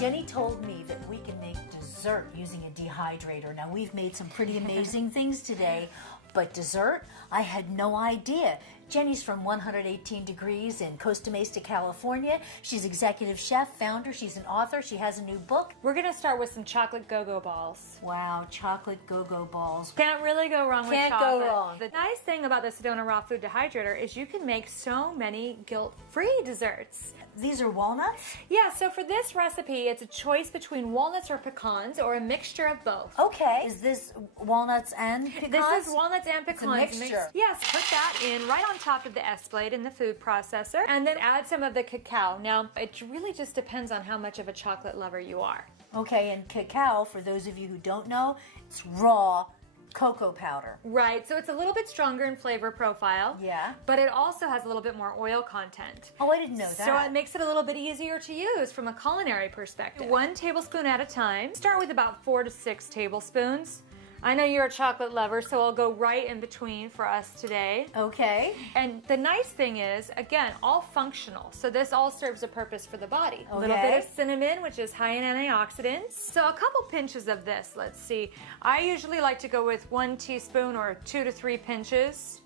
Jenny told me that we can make dessert using a dehydrator. Now, we've made some pretty amazing things today, but dessert, I had no idea. Jenny's from 118 Degrees in Costa Mesa, California. She's executive chef, founder. She's an author. She has a new book. We're going to start with some chocolate go-go balls. Wow, chocolate go-go balls. Can't really go wrong with Can't chocolate. go wrong. The nice thing about the Sedona Rawfood Dehydrator is you can make so many guilt-free desserts. These are walnuts? Yeah, so for this recipe, it's a choice between walnuts or pecans or a mixture of both. Okay. Is this walnuts and pecans? This is walnuts and pecans. It's a mixture. Yes, put that in right on top of the S-blade in the food processor, and then add some of the cacao. Now, it really just depends on how much of a chocolate lover you are. Okay, and cacao, for those of you who don't know, it's raw cocoa powder. Right, so it's a little bit stronger in flavor profile. Yeah. But it also has a little bit more oil content. Oh, I didn't know that. So it makes it a little bit easier to use from a culinary perspective. 1 tablespoon at a time. Start with about 4 to 6 tablespoons. I know you're a chocolate lover, so I'll go right in between for us today. Okay. And the nice thing is, again, all functional. So this all serves a purpose for the body. Okay. A little bit of cinnamon, which is high in antioxidants. So a couple pinches of this, let's see. I usually like to go with 1 teaspoon or 2 to 3 pinches.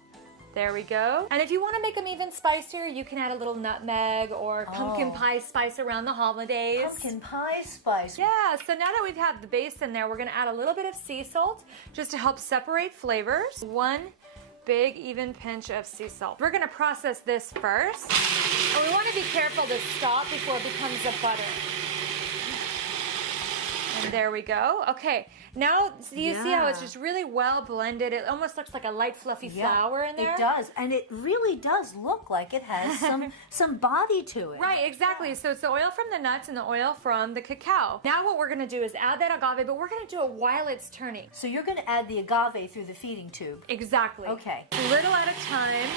There we go. And if you want to make them even spicier, you can add a little nutmeg or pumpkin pie spice around the holidays. Pumpkin pie spice. Yeah, so now that we've had the base in there, we're going to add a little bit of sea salt just to help separate flavors. 1 big even pinch of sea salt. We're going to process this first. And we want to be careful to stop before it becomes a butter. And there we go. Okay, now do you see how it's just really well blended? It almost looks like a light fluffy flour in there. It does, and it really does look like it has some body to it. Right, exactly. So it's the oil from the nuts and the oil from the cacao. Now what we're going to do is add that agave, but we're going to do it while it's turning. So you're going to add the agave through the feeding tube. Exactly. Okay. A little at a time,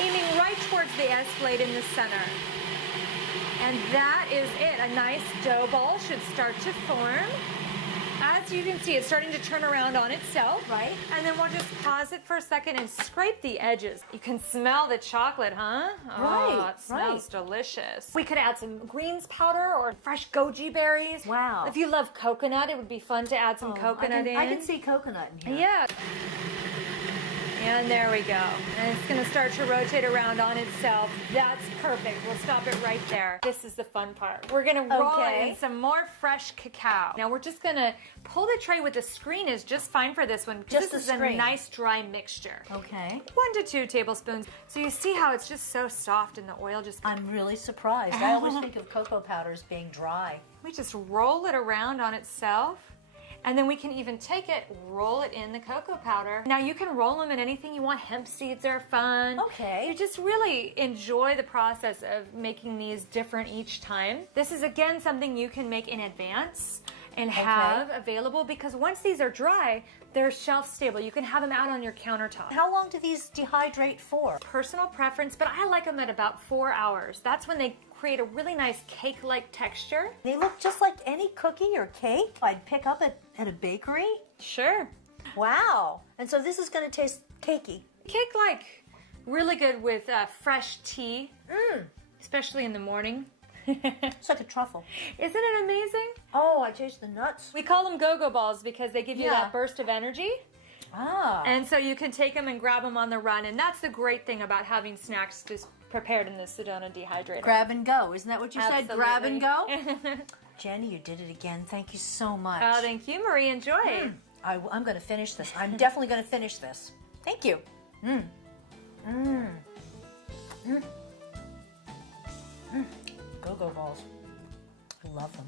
aiming right towards the S-blade in the center. And that is it. A nice dough ball should start to form. As you can see, it's starting to turn around on itself. Right. And then we'll just pause it for a second and scrape the edges. You can smell the chocolate, huh? Right, Oh, it smells delicious. We could add some greens powder or fresh goji berries. Wow. If you love coconut, it would be fun to add some coconut in. I can see coconut in here. Yeah. And there we go. And it's going to start to rotate around on itself. That's perfect. We'll stop it right there. This is the fun part. We're going to roll in some more fresh cacao. Now we're just going to pull the tray with the screen is just fine for this one. Just this the is screen. a nice dry mixture. Okay. 1 to 2 tablespoons. So you see how it's just so soft and the oil just... I'm really surprised. I always think of cocoa powder as being dry. We just roll it around on itself. And then we can even take it, roll it in the cocoa powder. Now you can roll them in anything you want. Hemp seeds are fun. Okay. You just really enjoy the process of making these different each time. This is again something you can make in advance and have available because once these are dry, they're shelf stable. You can have them out on your countertop. How long do these dehydrate for? Personal preference, but I like them at about 4 hours. That's when they create a really nice cake-like texture. They look just like any cookie or cake I'd pick up at a bakery. Sure. Wow. And so this is going to taste cakey. Cake-like. Really good with fresh tea, especially in the morning. It's like a truffle. Isn't it amazing? Oh, I taste the nuts. We call them go-go balls because they give you that burst of energy. Ah. And so you can take them and grab them on the run. And that's the great thing about having snacks just prepared in the Sedona Dehydrator. Grab and go. Isn't that what you said? Grab and go? Absolutely. Jenny, you did it again. Thank you so much. Oh, thank you, Marie. Enjoy. I'm going to finish this. I'm definitely going to finish this. Thank you. Go-go balls. I love them.